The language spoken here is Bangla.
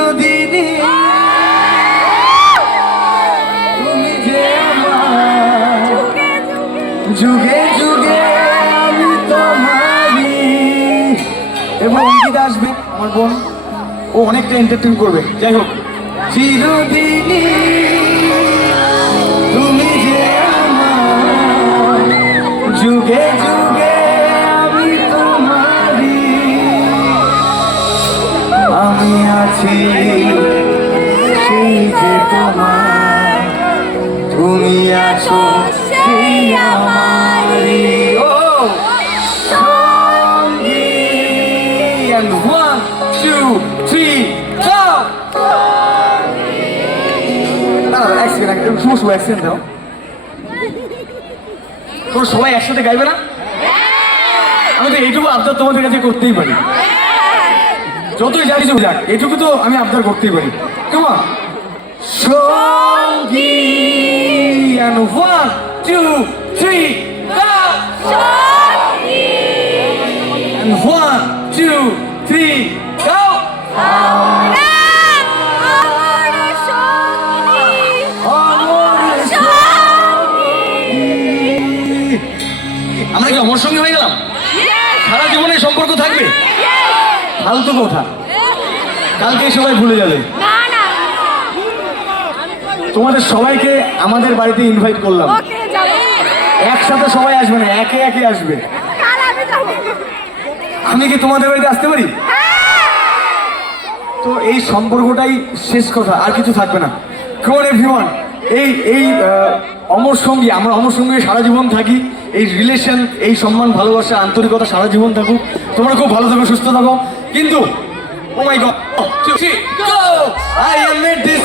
বিনোদিনী তুমি যে যুগে যুগে আমি তোমারি এবং অঙ্কিত আসবে, আমার বোন। ও অনেকটা এন্টারটেন করবে। যাই হোক চিরদিনী আছি। সেই যে তোমার, তুমি আছো সেই আমারই। ও and one two three go না এক একদম শুভ শুভ এক সেকেন্ড দাও সবাই একসাথে গাইবে না? আমি তো এইটুকু আবদার তোমাদের কাছে করতেই পারি। যতই যা কিছু যাক এটুকু তো আমি আবদার করতেই পারি। কেমন সঙ্গী and one two three go! and one two three go! আমরা কি অমর সঙ্গী হয়ে গেলাম সারা জীবনে এই সম্পর্ক থাকবে ফালতু কথা? কালকে সবাই ভুলে যাবে। তোমাদের সবাইকে আমাদের বাড়িতে ইনভাইট করলাম। একসাথে সবাই আসবে না একে একে আসবে। আমি কি তোমাদের বাড়িতে আসতে পারি? তো এই সম্পর্কটাই শেষ কথা আর কিছু থাকবে না। কোন এভরিওয়ান এই এই অমর সঙ্গী আমরা অমর সঙ্গী সারা জীবন থাকি। এই রিলেশন এই সম্মান ভালোবাসা আন্তরিকতা সারা জীবন থাকুক। তোমরা খুব ভালো থাকো সুস্থ থাকো। কিন্তু oh my god I am made this